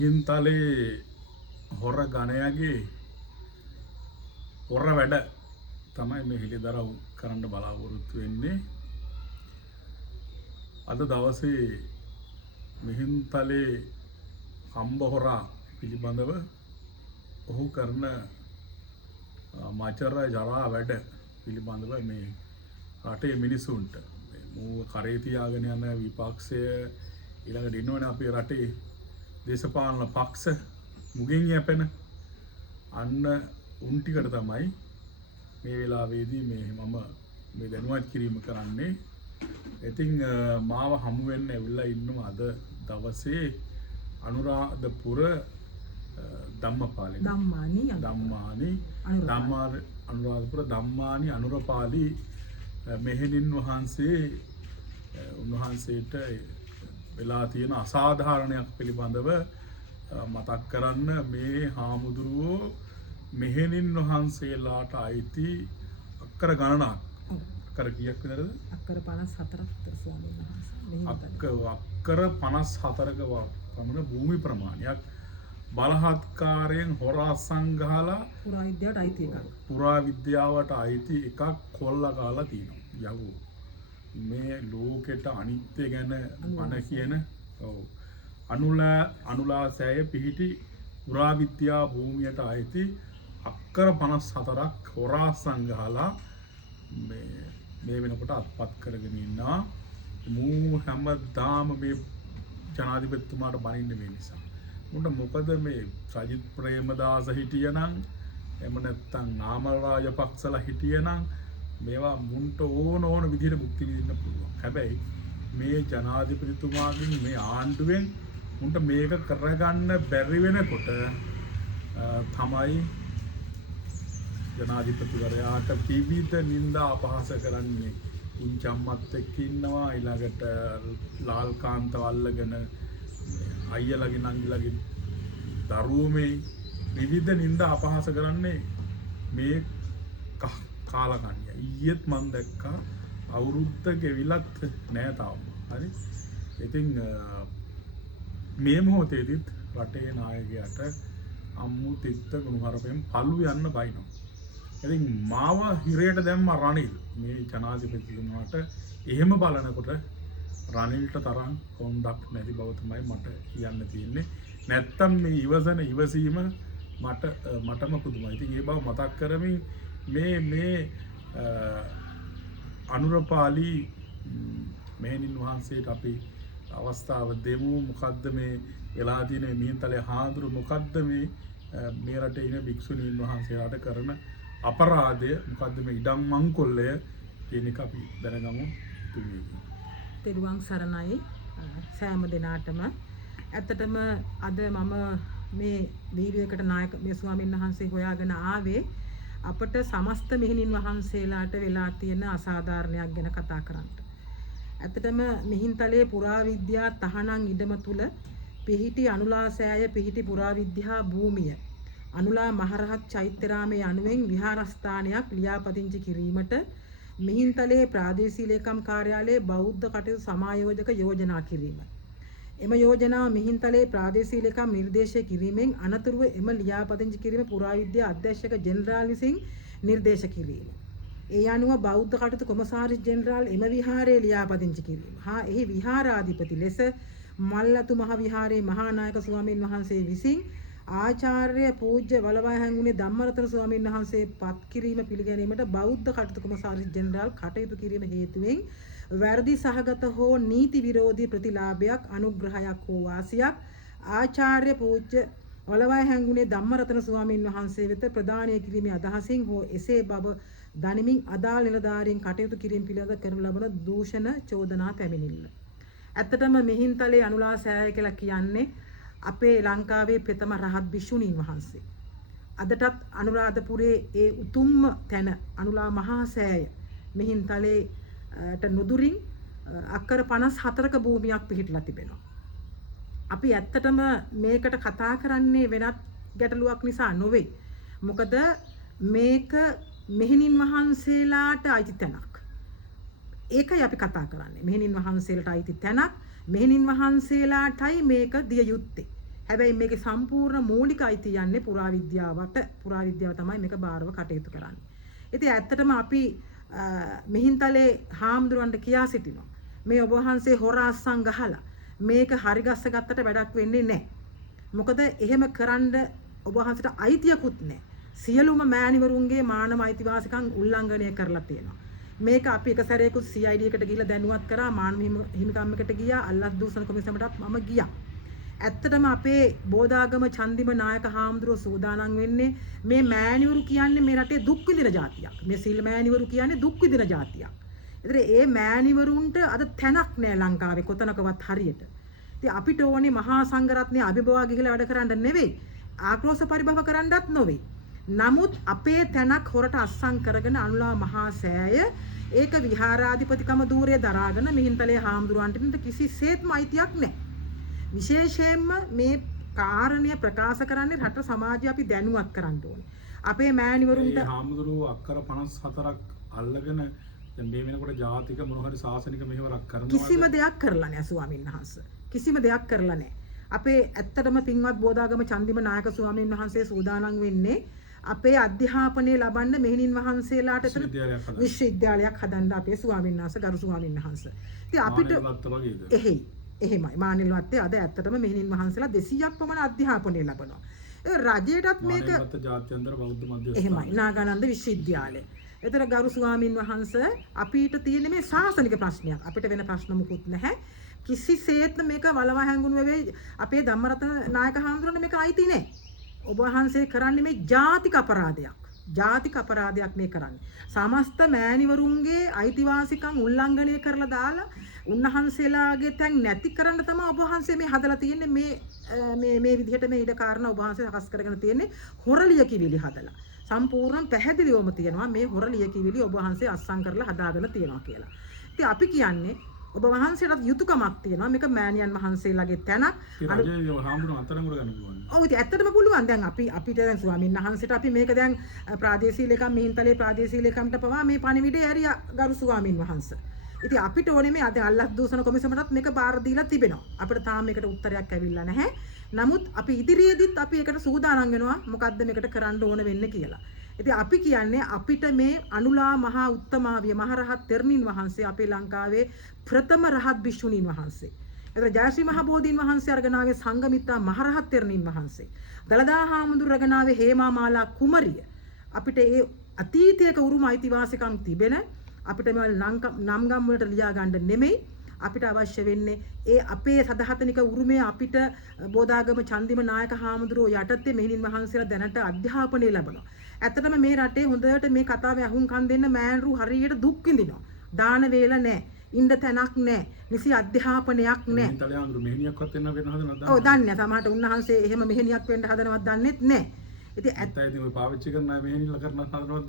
මිහින්තලේ හොර ගණයාගේ හොර වැඩ තමයි මේ හිලිදරව් කරන්න බලාපොරොත්තු වෙන්නේ. අද දවසේ මිහින්තලේ කම්බ හොරා පිළිබඳව ඔහු කරන මචර ජරා වැඩ පිළිබඳව මේ රටේ මිනිසුන්ට මූව කරේ තියාගෙන යන විපක්ෂය ඊළඟට ඉන්නවනේ අපේ රටේ දේශපාලන පක්ෂ මුගෙන් යැපෙන අන්න උන් ටිකට තමයි මේ වෙලාවේදී මම මේ දැනුවත් කිරීම කරන්නේ. ඉතින් මාව හමු වෙන්න ඇවිල්ලා ඉන්නවා අද දවසේ අනුරාධපුර අනුරාධපුර ධම්මානි අනුරපාලි මෙහෙණින් වහන්සේ උන්වහන්සේට වෙලා තියෙන අසාධාරණයක් පිළිබඳව මතක් කරන්න මේ හාමුදුරුවෝ මෙහෙණින් වහන්සේලාට අයිති අක්කර ගණනක් අක්කර කීයක් විතරද? අක්කර 54ක් ස්වාමීන් වහන්සේ. අක්කර 54ක පමණ භූමි ප්‍රමාණයක් බලහත්කාරයෙන් හොරා සංගහලා පුරා විද්‍යාවට අයිති එකක් කොල්ලා කාලා තියෙනවා. යවෝ මේ ලෝකෙට අනිත්‍ය ගැන මන කියන අනුලාසෑය පිහිටි පුරා විද්‍යා භූමියට අයිති අක්කර 54ක් හොරා සංගහලා මේ වෙනකොට අත්පත් කරගෙන ඉන්නවා. මූ හැමදාම මේ ජනාධිපතිතුමාට බනින්න මේ නිසා. මුන්ට මොකද මේ සජිත් ප්‍රේමදාස හිටියනම් එහෙම නැත්නම් නාමල් රාජපක්ෂලා හිටියනම් මේවා මුන්ට ඕන විදිහට මුක්ති විඳින්න පුළුවන්. හැබැයි මේ ජනාධිපතිතුමාගෙන් මේ ආණ්ඩුවෙන් මුන්ට මේක කරගන්න බැරි වෙනකොට තමයි ජනාධිපතිවරයාට විවිධ නින්දා අපහාස කරන්නේ. උන්චම්මත් එක්ක ඉන්නවා, ඊළඟට ලාල් කාන්තව අල්ලගෙන අයියලගේ නංගිලගේ දරුවෝ මේ විවිධ නින්දා අපහාස කරන්නේ මේ කාලකන්‍ය. ඊයේත් මම දැක්කා අවුරුද්ද ගෙවිලත් නෑ තාම. හරි. ඉතින් මේ මොහොතේදීත් රටේ නායකයාට අම්මු තිත්ත ගුණහරපෙන් පළු යන්න බයිනවා. ඉතින් මාව හිරේට දැම්ම රනිල් මේ ජනාධිපතිතුමාට එහෙම බලනකොට රනිල්ට තරම් කොන්දක් නැති බව තමයි මට කියන්න තියෙන්නේ. නැත්තම් මේ ඉවසීම මටම පුදුමයි. ඉතින් ඒ බව මතක් කරමින් මේ අනුරපාලි මෙහෙණින් වහන්සේට අපි අවස්ථාව දෙමු. මොකද්ද මේ වෙලා තියෙන මිහින්තලේ හාඳුරු මොකද්ද මේ රටේ ඉන්න භික්ෂුණීන් වහන්සේලාට කරන අපරාධය මොකද්ද මේ ඉඩම් මංකොල්ලය කියන එක අපි දැනගමු. තෙරුවන් සරණයි සෑම දිනාටම. ඇත්තටම අද මම මේ වීඩියෝයකට නායක මේ ස්වාමීන් වහන්සේ හොයාගෙන ආවේ අපට සමස්ත මෙහෙණින් වහන්සේලාට වෙලා තියෙන අසාධාරණයක් ගැන කතා කරන්න. ඇත්තටම මිහින්තලේ පුරාවිද්‍යා තහනම් ඉඩම තුල පිහිටි අනුලාසෑය පිහිටි පුරාවිද්‍යා භූමිය අනුලා මහරහත් චෛත්‍යරාමයේ අනුවෙන් විහාරස්ථානයක් ලියාපදිංචි කිරීමට මිහින්තලේ ප්‍රාදේශීය ලේකම් කාර්යාලයේ බෞද්ධ කටයුතු සමායෝජක යෝජනා කිරීම. එම යෝජනාව මිහින්තලේ ප්‍රාදේශීය ලේකම් නිර්දේශය කිරීමෙන් අනතුරුව එම ලියාපදිංචි කිරීම පුරාවිද්‍යා අධ්‍යක්ෂක ජෙනරාල් විසින් නිර්දේශ කිරීම. ඒ අනුව බෞද්ධ කටයුතු කොමසාරිස් ජෙනරාල් එම විහාරයේ ලියාපදිංචි කිරීම හා එහි විහාරාධිපති ලෙස මල්ලතු මහ විහාරයේ මහානායක ස්වාමීන් වහන්සේ විසින් ආචාර්ය පූජ්‍ය වලවය හැඟුනේ ධම්මරතන ස්වාමීන් වහන්සේ පත් කිරීම පිළිගැනීමට බෞද්ධ කටයුතු කොමසාරිස් ජෙනරාල් කටයුතු කිරීම හේතුවෙන් වැරදි සහගත හෝ නීති විරෝධී ප්‍රතිලාභයක් අනුග්‍රහයක් හෝ වාසියක් ආචාර්ය පූජ්‍ය වලවය හැඟුනේ ධම්මරතන ස්වාමීන් වහන්සේ වෙත ප්‍රදානය කිරීමේ අදහසින් හෝ එසේ බව දනිමින් අදාළ නිලධාරීන් කටයුතු කිරීම පිළිබඳ කරනු ලබන දූෂණ චෝදනා පැමිණිල්ල. ඇත්තටම මිහින්තලේ අනුලාසෑය කියලා කියන්නේ අපේ ලංකාවේ ප්‍රථම රහත් භික්ෂුණීන් වහන්සේ. අදටත් අනුරාධපුරේ ඒ උතුම්ම තැන අනුලා මහා සෑය මිහින්තලේට නුදුරින් අක්කර 54ක භූමියක් පිහිටලා තිබෙනවා. අපි ඇත්තටම මේකට කතා කරන්නේ වෙනත් ගැටලුවක් නිසා නොවේ. මොකද මේක මෙහෙණින් වහන්සේලාට අයිති තැනක්. ඒකයි අපි කතා කරන්නේ. මෙහෙණින් වහන්සේලාට අයිති තැනක්. මෙහෙණින් වහන්සේලාටයි මේක දිය යුත්තේ. හැබැයි මේකේ සම්පූර්ණ මූලික අයිතිය යන්නේ පුරාවිද්‍යාවට. පුරාවිද්‍යාව තමයි මේක බාරව කටයුතු කරන්නේ. ඉතින් ඇත්තටම අපි මිහින්තලේ හාමුදුරන්ට කියා සිටිනවා. මේ ඔබ වහන්සේ හොර අස්සන් ගහලා මේක හරි ගස්ස ගත්තට වැඩක් වෙන්නේ නැහැ. මොකද එහෙම කරන්න ඔබ වහන්සේට අයිතියකුත් නැහැ. සියලුම මෑණිවරුන්ගේ මානව අයිතිවාසිකම් උල්ලංඝනය කරලා තියෙනවා. මේක අපි එක සැරේකුත් CID එකට ගිහිල්ලා දැනුවත් කරා, මානව හිමිකම් එකට ගියා, අල්ලාහ් දූෂණ කොමිසමටත් මම ගියා. ඇත්තටම අපේ බෝධාගම චන්දිම නායක හාමුදුරුවෝ සූදානම් වෙන්නේ මේ මෑණිවරු කියන්නේ මේ රටේ දුක් විඳින જાතියක්. මේ සිල් මෑණිවරු කියන්නේ දුක් විඳින જાතියක්. ඒතර ඒ මෑණිවරුන්ට අද තැනක් නෑ ලංකාවේ කොතනකවත් හරියට. ඉතින් අපිට ඕනේ මහා සංඝරත්නයේ අභිභවා ගිහිලා වැඩ කරන්න නෙවෙයි, ආක්‍රෝෂ පරිභව කරන්නත් නොවේ. නමුත් අපේ තැනක් හොරට අස්සම් කරගෙන අනුලා මහා සෑය ඒක විහාරාධිපතිකම ධූරය දරාගෙන මිහින්තලේ හාමුදුරුවන්ට කිසිසේත්ම අයිතියක් නැහැ. විශේෂයෙන්ම මේ කාරණය ප්‍රකාශ කරන්නේ රට සමාජය අපි දැනුවත් කරන්න ඕනේ. අපේ මෑණිවරුන්ට හාමුදුරුවෝ අක්කර 54ක් අල්ලගෙන දැන් මේ වෙනකොට ජාතික මොන හරි සාසනික මෙහෙවරක් කරනවා කිසිම දෙයක් කරලා නැහැ ස්වාමීන් වහන්සේ. කිසිම දෙයක් කරලා නැහැ. අපේ ඇත්තටම පින්වත් බෝධාගම චන්දිම නායක ස්වාමීන් වහන්සේ සූදානම් වෙන්නේ අපේ අධ්‍යාපනය ලබන්න මෙහෙණින් වහන්සේලාට එතන විශ්වවිද්‍යාලයක් හදන්න අපේ ස්වාමීන් වහන්සේ ගරු ස්වාමීන් වහන්සේ. ඉතින් අපිට එහෙමයි මානෙල්වත්තේ අද ඇත්තටම මෙහෙණින් වහන්සේලා 200ක් පමණ අධ්‍යාපනය ලබනවා. ඒ රජයටත් මේක ජාත්‍යන්තර බෞද්ධ මධ්‍යස්ථානය එහෙමයි නාගානන්ද විශ්වවිද්‍යාලය. ඒතර ගරු ස්වාමීන් වහන්සේ අපිට තියෙන මේ ශාසනික ප්‍රශ්නයක්. අපිට වෙන ප්‍රශ්න මුකුත් නැහැ. කිසිසේත් මේක වලවා හැංගුණු වෙවේ අපේ ධම්මරතන නායක හාමුදුරනේ මේක අයිති නෑ. ඔබ වහන්සේ කරන්නේ මේ ජාතික අපරාධයක්. ජාතික අපරාධයක් මේ කරන්නේ. සමස්ත මෑණිවරුන්ගේ අයිතිවාසිකම් උල්ලංඝනය කරලා දාලා උන්වහන්සේලාගේ තැන් නැති කරන්න තමයි ඔබ වහන්සේ මේ හදලා තියෙන්නේ මේ විදිහට මේ ඉඩ කාරණා ඔබ වහන්සේ හකස් කරගෙන තියෙන්නේ හොරලිය කිවිලි හදලා. සම්පූර්ණ පැහැදිලිවම තියෙනවා මේ හොරලිය කිවිලි ඔබ වහන්සේ අස්සම් කරලා හදාගෙන තියෙනවා කියලා. ඉතින් අපි කියන්නේ ඔබ වහන්සේට යුතුයකමක් තියෙනවා මේක මෑණියන් වහන්සේලාගේ තැනක්. රජයේ හාමුදුරුවෝ අතරඟුර ගන්න පුළුවන්. ඔව් ඉතින් ඇත්තටම පුළුවන්. දැන් අපිට දැන් ස්වාමීන් වහන්සේට අපි මේක දැන් ප්‍රාදේශීය ලේකම් මිහින්තලේ ප්‍රාදේශීය ලේකම්ට පවා මේ පණිවිඩය ඇරියා ගරු ස්වාමීන් වහන්සේ. ඉතින් අපිට ඕනේ මේ අද අල්ලාහ් දූෂණ කොමිසමටත් මේක බාර දීලා තිබෙනවා. අපිට තාම මේකට උත්තරයක් ඇවිල්ලා නැහැ. නමුත් අපි ඉදිරියේදීත් අපි ඒකට සූදානම් වෙනවා මොකද්ද මේකට කරන්න ඕන වෙන්නේ කියලා. ඉතින් අපි කියන්නේ අපිට මේ අනුලා මහා උත්තමාවිය මහරහත් තෙරණින් වහන්සේ අපේ ලංකාවේ ප්‍රථම රහත් භික්ෂුණීන් වහන්සේ. ඒතර ජයශ්‍රී මහ බෝධීන් වහන්සේ අරගනාවේ සංඝමිත්තා මහරහත් තෙරණින් වහන්සේ. දලදා හාමුදුර රගනාවේ හේමා මාලා කුමරිය. අපිට ඒ අතීතයක උරුම අයිතිවාසිකම් තිබෙන අපිට මේ නම් ගම් වලට ලියා ගන්න නෙමෙයි අපිට අවශ්‍ය වෙන්නේ ඒ අපේ සදහතනික උරුමය අපිට බෝධාගම චන්දිම නායක හාමුදුරුවෝ යටතේ මෙහෙණින් වහන්සේලා දැනට අධ්‍යාපනය ලැබනවා. ඇත්තටම මේ රටේ හොඳට මේ කතාවේ අහුම්කම් දෙන්න මෑණිරු හරියට දුක් විඳිනවා. දාන වේල නැහැ. ඉන්න තැනක් නැහැ. නිසි අධ්‍යාපනයක් නැහැ. මිහින්තලේ හාමුදුරුවෝ මෙහෙණියක්වත් වෙන්න හදනවද? ඔව් දන්නේ නැහැ. සමහරට උන්වහන්සේ එහෙම මෙහෙණියක් වෙන්න හදනවත් දන්නෙත් නැහැ. ඉතින් ඇත්තයි ඔය පාවිච්චි කරන අය මෙහෙණිල්ල කරනවත් හදනවත්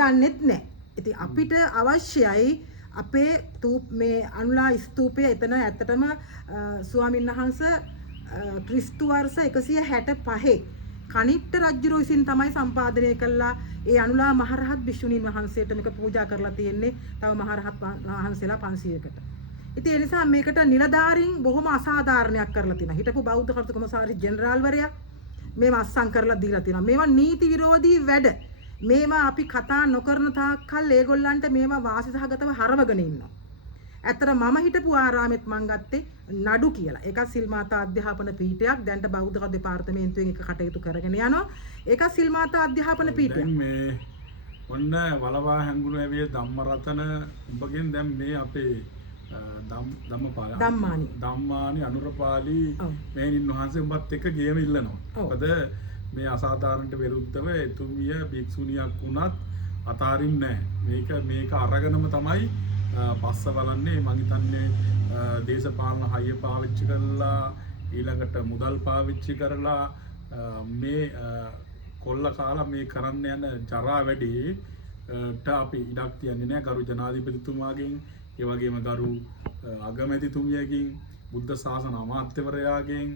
දන්නෙත් නැහැ. ඉතින් අපිට අවශ්‍යයි අපේ මේ අනුලා ස්තූපය එතන ඇත්තටම ස්වාමීන් වහන්සේ ක්‍රිස්තු වර්ෂ 165 කනිට්ට රජුරු විසින් තමයි සම්පාදනය කළා ඒ අනුලා මහරහත් භික්ෂුණීන් වහන්සේට මේක පූජා කරලා තියෙන්නේ. තව මහරහත් වහන්සේලා 500කට. ඉතින් ඒ නිසා මේකට නිලධාරීන් බොහොම අසාධාරණයක් කරලා තියෙනවා. හිටපු බෞද්ධ කර්තෘ කොමසාරි ජෙනරාල්වරයා මේවා අස්සම් කරලා දීලා තියෙනවා. මේවා නීති විරෝධී වැඩ. මේවා අපි කතා නොකරන තාක්කල් ඒගොල්ලන්ට මේවා වාසිසහගතව හරවගෙන ඉන්නවා. ඇත්තට මම හිටපු ආරාමෙත් මං ගත්තේ නඩු කියලා. ඒක සිල් මාතා අධ්‍යාපන පීඨයක්. දැන්ට බෞද්ධ කර්තෘ දෙපාර්තමේන්තුවෙන් ඒක කටයුතු කරගෙන යනවා. ඒක සිල් මාතා අධ්‍යාපන පීඨයක්. මේ ඔන්න වලවා හැංගුණු ඇවේ ධම්මරතන උඹගෙන් දැන් මේ අපේ ධම්මානි අනුරපාලි මෙහෙණින් වහන්සේ උඹත් එක්ක ගේම ඉල්ලනවා. මොකද මේ අසාධාරණට විරුද්ධව එතුමිය භික්ෂුණියක් වුණත් අතාරින්නේ නැහැ. මේක අරගෙනම තමයි පස්ස බලන්නේ. මං හිතන්නේ දේශපාලන හයිය පාවිච්චි කරලා ඊළඟට මුදල් පාවිච්චි කරලා මේ කොල්ල කාලා මේ කරන්න යන ජරා වැඩේට අපි ඉඩක් තියන්නේ නැහැ. ගරු ජනාධිපතිතුමාගෙන් ඒ වගේම ගරු අගමැතිතුමියගෙන් බුද්ධ ශාසන අමාත්‍යවරයාගෙන්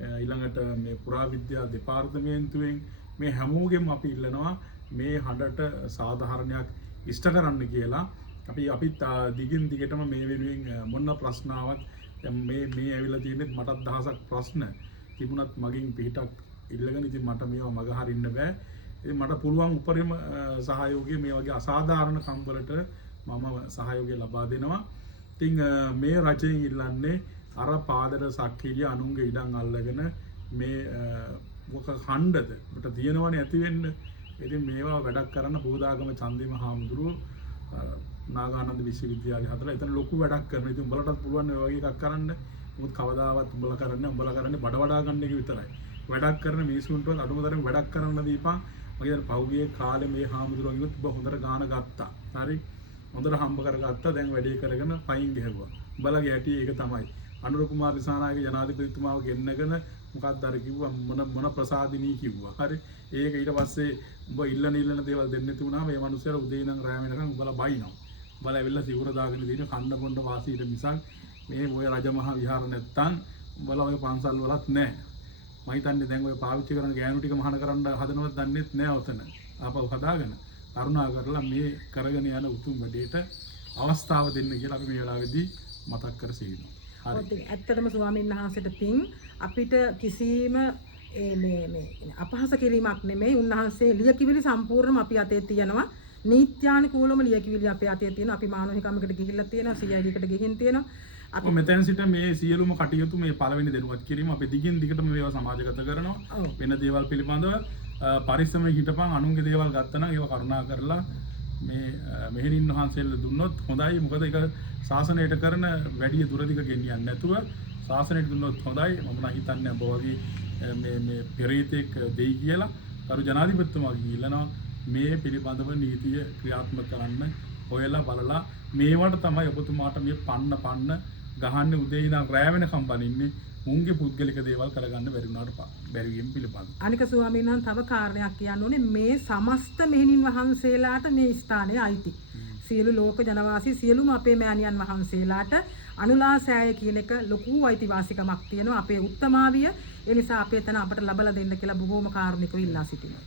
ඊළඟට මේ පුරාවිද්‍යා දෙපාර්තමේන්තුවෙන් මේ හැමෝගෙම අපි ඉල්ලනවා මේ හඬට සාධාරණයක් ඉෂ්ට කරන්න කියලා. අපි දිගින් දිගටම මේ වෙනුවෙන් මොන ප්‍රශ්නාවක් මේ ඇවිල්ලා තියෙන්නේ මටත් දහසක් ප්‍රශ්න. තිබුණත් මගෙන් පිටක් ඉල්ලගෙන ඉතින් මට මේවා මග හරින්න බෑ. ඉතින් මට පුළුවන් උපරිම සහයෝගය මේ වගේ අසාධාරණ කම්වලට මම සහයෝගය ලබා දෙනවා. ඉතින් මේ රජයෙන් ඉල්ලන්නේ අර පාදර සක්කිලිය අනුන්ගේ ඉඩම් අල්ලගෙන මේ මොක ඛණ්ඩද මට තියෙනවනේ ඇති වෙන්න. ඉතින් මේවා වැඩක් කරන්න බෝධාගම චන්දිම හාමුදුරුවෝ නාගානන්ද විශ්වවිද්‍යාලය හදලා එතන ලොකු වැඩක් කරනවා. ඉතින් උඹලටත් පුළුවන් ඔය වගේ එකක් කරන්න. මොකද කවදාවත් උඹලා කරන්නේ බඩ වඩා ගන්න එක විතරයි. වැඩක් කරන මිනිසුන්ටවත් අඩුමතරම වැඩක් කරන්න දීපන්. මගේ දැන් පහුගිය කාලේ මේ හාමුදුරුවන්ගෙත් ඔබ හොඳට ගාන ගත්තා. හරි. හොඳට හම්බ කරගත්තා. දැන් වැඩේ කරගෙන පයින් ගහුවා. උඹලගේ ඇටි ඒක තමයි. අනුර කුමාර දිසානායක ජනාධිපතිතුමාව ගෙන්නගෙන මොකක්ද අර කිව්වා මොන ප්‍රසාදිනී කිව්වා. හරි. ඒක ඊට පස්සේ උඹ ඉල්ලන දේවල් දෙන්න තිබුණාම මේ මිනිස්සුන්ට උදේ ඉඳන් රැ වෙනකන් උඹලා බයිනවා. උඹලා ඇවිල්ලා සිවුර දාගෙන දින කන්න බොන්න වාසීට මිසක් මේ ඔය රජමහා විහාර නැත්තම් උඹලා ඔය පන්සල් වලත් නැහැ. මම හිතන්නේ දැන් ඔය පාවිච්චි කරන ගෑනු ටික මහාන කරන්න හදනවත් දන්නේත් නැහැ ඔතන. ආපහු හදාගෙන කරුණා කරලා මේ කරගෙන යන උතුම් වැඩේට අවස්ථාව දෙන්න කියලා අපි මේ වෙලාවේදී මතක් කර සිටිනවා. හරි. ඇත්තටම ස්වාමීන් වහන්සේට පින් අපිට කිසිම මේ අපහාස කිරීමක් නෙමෙයි. උන්වහන්සේ ලියකිවිලි සම්පූර්ණම අපි අතේ තියෙනවා. නීත්‍යානුකූලම ලියකිවිලි අපේ අතේ තියෙනවා. අපි මානසිකමකට ගිහිල්ලා තියෙනවා. CID-කට ගිහින් තියෙනවා. අපි මෙතෙන් සිට මේ සියලුම කටයුතු මේ පළවෙනි දෙනුවත් කිරීම අපි දිගින් දිගටම මේවා සමාජගත කරනවා. වෙන දේවල් පිළිබඳව පරිස්සමෙන් හිටපන්. අනුන්ගේ දේවල් ගත්තා නම් ඒවා කරුණා කරලා මේ මෙහෙණින් වහන්සේලා දුන්නොත් හොඳයි. මොකද ඒක ශාසනයට කරන වැඩි දුරදිග ගෙනියන්නේ නැතුව ශාසනයට දුන්නොත් හොඳයි. මම නම් හිතන්නේ ඔබ වගේ මේ පෙරේතෙක් දෙයි කියලා කරු ජනාධිපතිතුමා කියනවා මේ පිළිබඳව නීතිය ක්‍රියාත්මක කරන්න හොයලා බලලා මේවට තමයි ඔබතුමාට මේ පන්න ගහන්නේ උදේ ඉඳන් රැ වෙනකම් බනින්නේ. මුන්ගේ පුද්ගලික දේවල් කරගන්න බැරි වුණාට බැරි වීම පිළිබඳ. අනික ස්වාමීන් වහන්සේ තව කාරණයක් කියන්න ඕනේ මේ සමස්ත මෙහෙණින් වහන්සේලාට මේ ස්ථානය අයිති. සියලු ලෝක ජනවාසී සියලුම අපේ මෑණියන් වහන්සේලාට අනුලාසෑය කියන එක ලොකු අයිතිවාසිකමක් තියෙනවා අපේ උත්තමාවිය. ඒ නිසා අපේ තන අපට ලබලා දෙන්න කියලා බොහෝම කාරුණිකව ඉල්ලා සිටිනවා.